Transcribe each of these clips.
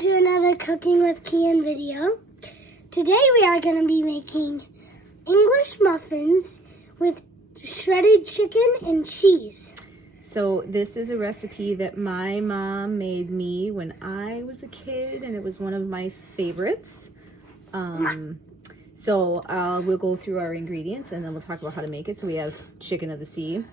to another Cooking with Kian video. Today we are going to be making English muffins with shredded chicken and cheese. So this is a recipe that my mom made me when I was a kid, and it was one of my favorites. So we'll go through our ingredients and then we'll talk about how to make it. So we have chicken of the sea,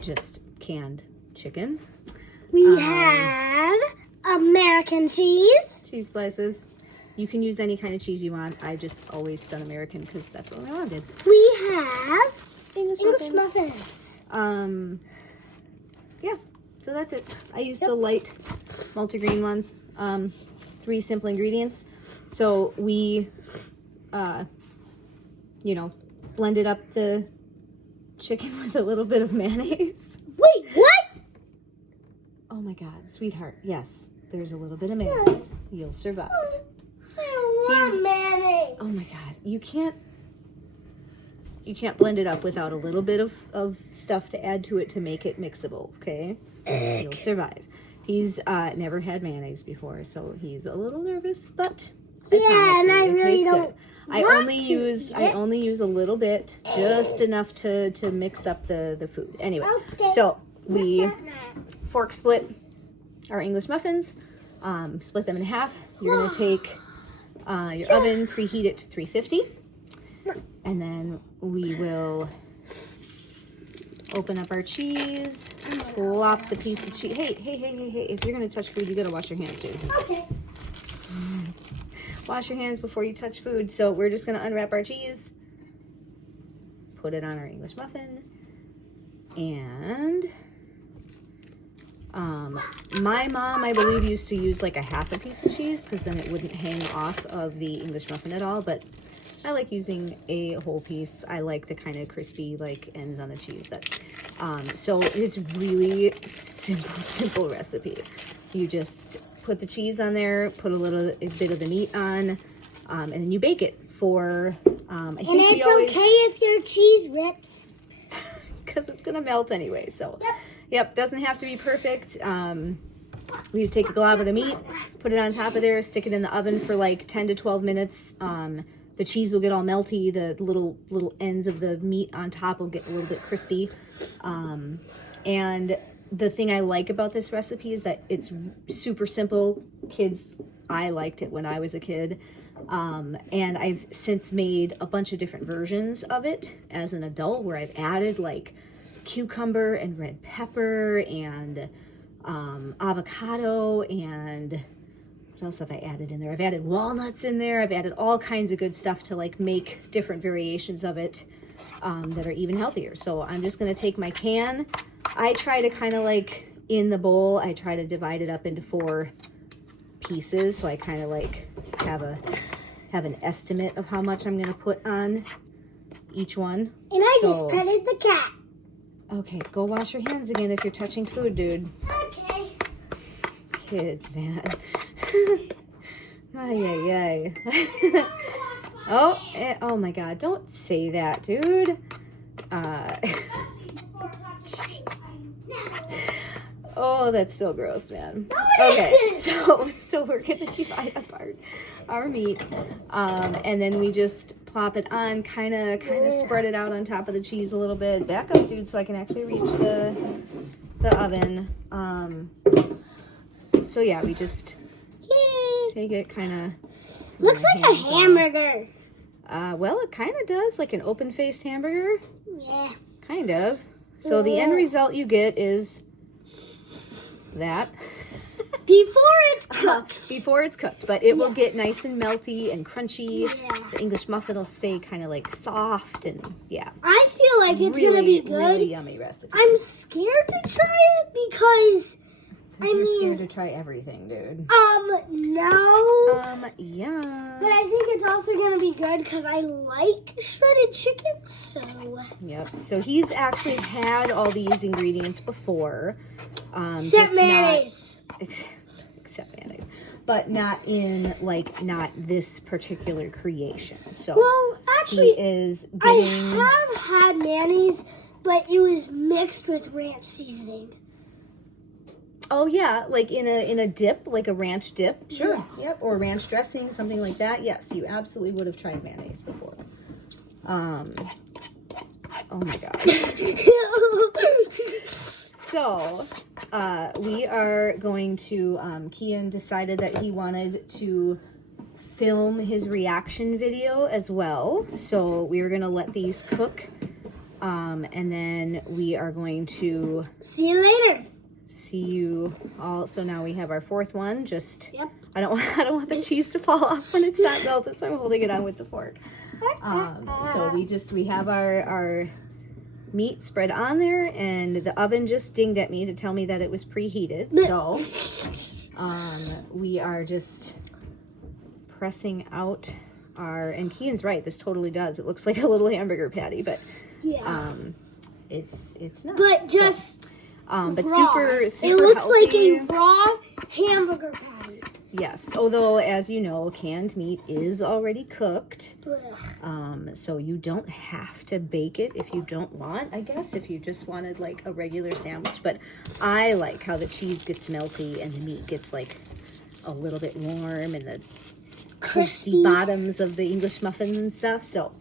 just canned chicken. We have American cheese. Cheese slices. You can use any kind of cheese you want. I've just always done American because that's what my mom did. We have English muffins. Yeah, so that's it. I use the light multigrain ones. 3 simple ingredients. So we, blended up the chicken with a little bit of mayonnaise. Wait, what? Oh my God, sweetheart. Yes, there's a little bit of mayonnaise. You'll survive. I don't want mayonnaise. Oh my God, you can't blend it up without a little bit of stuff to add to it to make it mixable, okay? You'll survive. He's never had mayonnaise before, so he's a little nervous, but I really don't. Good. I only use a little bit, just enough to mix up the food. Anyway, so we fork split our English muffins, split them in half. You're gonna take your oven, preheat it to 350, and then we will open up our cheese, plop the piece of cheese. Hey, if you're gonna touch food, you gotta wash your hands, dude. Okay. Wash your hands before you touch food. So we're just gonna unwrap our cheese, put it on our English muffin, and my mom, I believe, used to use like a half a piece of cheese because then it wouldn't hang off of the English muffin at all, but I like using a whole piece. I like the kind of crispy like ends on the cheese. So it's really simple recipe. You just put the cheese on there, put a bit of the meat on, and then you bake it for, I think it's okay if your cheese rips. Because it's going to melt anyway. So, yep, doesn't have to be perfect. We just take a glob of the meat, put it on top of there, stick it in the oven for like 10 to 12 minutes. The cheese will get all melty. The little ends of the meat on top will get a little bit crispy. And the thing I like about this recipe is that it's super simple. I liked it when I was a kid. And I've since made a bunch of different versions of it as an adult where I've added like cucumber and red pepper and avocado, and what else have I added in there? I've added walnuts in there. I've added all kinds of good stuff to like make different variations of it that are even healthier. So I'm just going to take my can. I try to kind of like in the bowl, I try to divide it up into 4 pieces. So I kind of like have an estimate of how much I'm going to put on each one. And I just petted the cat. Okay, go wash your hands again if you're touching food, dude. Okay. Kids, man. Ay. Oh my God, don't say that, dude. Oh, that's so gross, man. Okay, so we're gonna divide up our meat, and then we just plop it on, kind of spread it out on top of the cheese a little bit. Back up, dude, so I can actually reach the oven. So yeah, we just take it kind of. Looks like a hamburger. Well, it kind of does, like an open-faced hamburger. Yeah. Kind of. So the end result you get is that. Before it's cooked. Before it's cooked, but it will get nice and melty and crunchy. Yeah. The English muffin will stay kind of like soft, and yeah. I feel like it's really, gonna be good. Really yummy recipe. I'm scared to try it because you're scared to try everything, dude. No. Yeah. But I think it's also gonna be good because I like shredded chicken, so. Yep. So he's actually had all these ingredients before. Except mayonnaise. Except mayonnaise. But not this particular creation. So well, actually, he is getting... I have had mayonnaise, but it was mixed with ranch seasoning. Oh yeah, like in a dip, like a ranch dip. Sure. Yeah. Yep. Or ranch dressing, something like that. Yes, you absolutely would have tried mayonnaise before. Oh my god. So, we are going to, Kian decided that he wanted to film his reaction video as well. So we are going to let these cook. And then we are going to see you later. See you all. So now we have our fourth one. Just, yep. I don't want the cheese to fall off when it's not melted, so I'm holding it on with the fork. So we have our meat spread on there, and the oven just dinged at me to tell me that it was preheated. So we are just pressing out and Kian's right, this totally does. It looks like a little hamburger patty, but yeah. It's not. But just but raw. super It looks healthy. like a raw hamburger patty. Yes, although as you know, canned meat is already cooked. Ugh. So you don't have to bake it if you don't want, I guess, if you just wanted like a regular sandwich. But I like how the cheese gets melty and the meat gets like a little bit warm and the crispy bottoms of the English muffins and stuff. So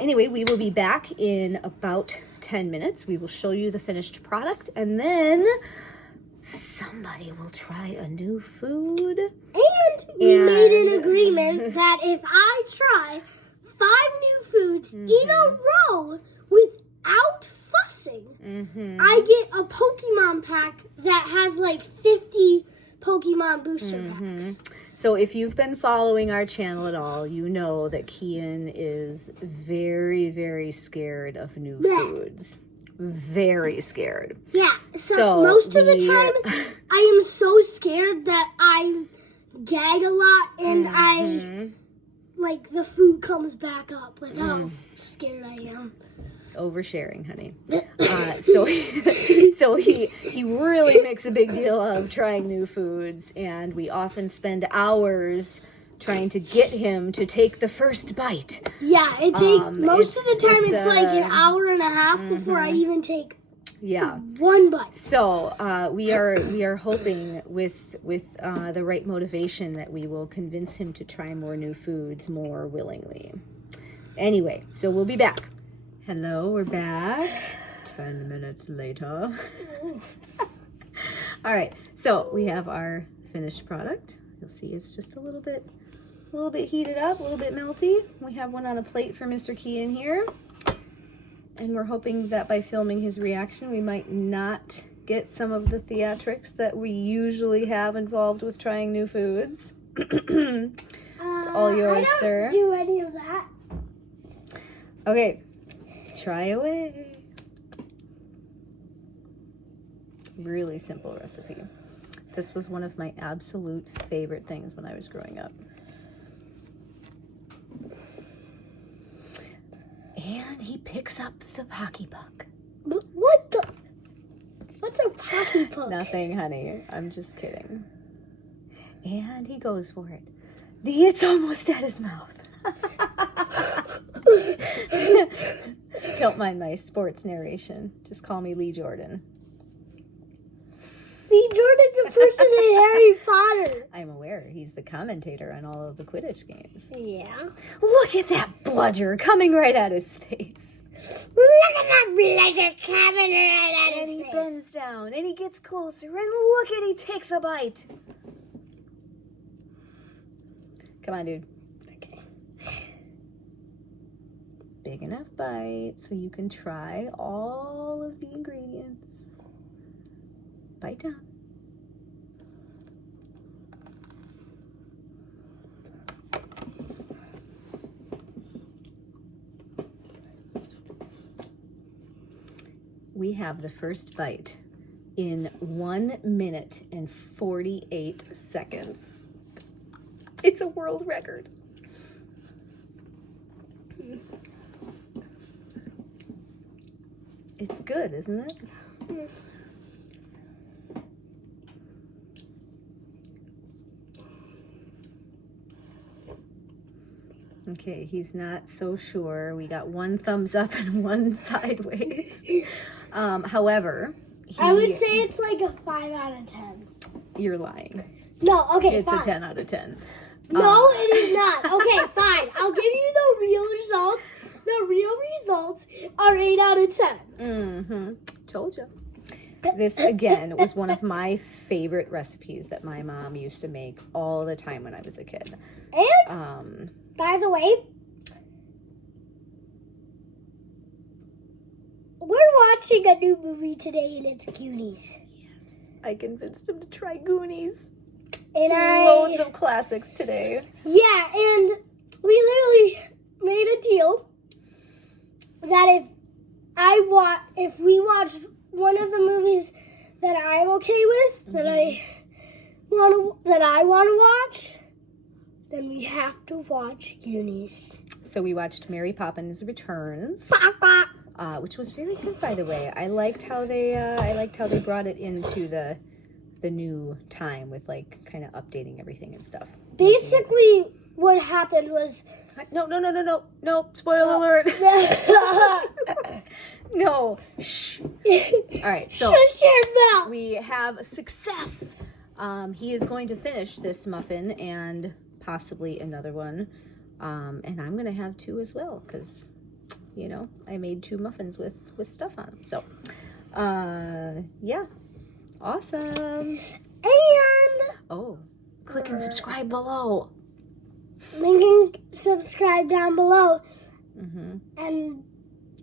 anyway, we will be back in about 10 minutes. We will show you the finished product, and then somebody will try a new food. And we made an agreement that if I try 5 new foods in a row without fussing, I get a Pokemon pack that has like 50 Pokemon booster packs. So if you've been following our channel at all, you know that Kian is very, very scared of new foods. Very scared. Yeah, so most of the time, I am so scared that I gag a lot and I, like, the food comes back up with how scared I am. Oversharing, honey. So he really makes a big deal of trying new foods, and we often spend hours trying to get him to take the first bite. Yeah, it takes most of the time. It's like an hour and a half before I even take one bite. So we are hoping with the right motivation that we will convince him to try more new foods more willingly. Anyway, so we'll be back. Hello, we're back. 10 minutes later. All right, so we have our finished product. You'll see it's just a little bit heated up, a little bit melty. We have one on a plate for Mr. Kian here. And we're hoping that by filming his reaction, we might not get some of the theatrics that we usually have involved with trying new foods. It's all yours, sir. I don't do any of that. Okay, try away. Really simple recipe. This was one of my absolute favorite things when I was growing up. And he picks up the Pocky Puck. But what the? What's a Pocky Puck? Nothing, honey. I'm just kidding. And he goes for it. It's almost at his mouth. Don't mind my sports narration. Just call me Lee Jordan. Lee Jordan's a person in Harry Potter. I'm aware. He's the commentator on all of the Quidditch games. Yeah. Look at that bludger coming right at his face. Look at that bludger coming right at his face. And he bends down, and he gets closer, and look at he takes a bite. Come on, dude. Okay. Big enough bite so you can try all of the ingredients. Bite down. We have the first bite in 1 minute and 48 seconds. It's a world record. It's good, isn't it? Okay, he's not so sure. We got one thumbs up and one sideways. However, I would say it's like a 5 out of 10. You're lying. No, okay, It's fine. a 10 out of 10. No, it is not. Okay, fine. I'll give you the real results. The real results are 8 out of 10. Mm-hmm. Told you. This, again, was one of my favorite recipes that my mom used to make all the time when I was a kid. And, by the way, we're watching a new movie today, and it's Goonies. Yes. I convinced him to try Goonies. And Loads of classics today. Yeah, and we literally made a deal that if we watch one of the movies that I'm okay with, that I want to watch, then we have to watch Goonies. So we watched Mary Poppins Returns, which was very good, by the way. I liked how they brought it into the new time with like kind of updating everything and stuff. Basically, what happened was no, spoiler alert. No. Shh. All right, so Shut your mouth. we have a success. He is going to finish this muffin and possibly another one. And I'm going to have 2 as well because, you know, I made 2 muffins with stuff on them. So, yeah. Awesome. And Click and subscribe below. link and subscribe down below. Mm-hmm. And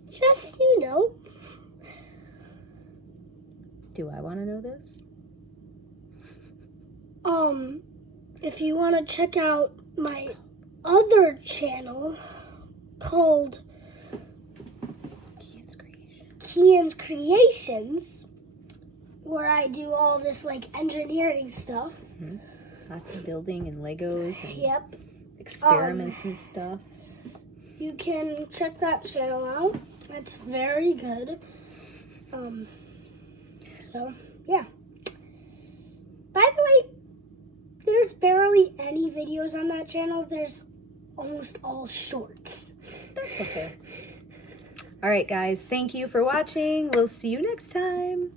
just, Do I want to know this? if you want to check out my other channel called Kian's Creations, where I do all this like engineering stuff. Mm-hmm. Lots of building and Legos and Yep. experiments and stuff. You can check that channel out. It's very good. So, yeah. By the way, there's barely any videos on that channel. There's almost all shorts. That's okay. All right, guys. Thank you for watching. We'll see you next time.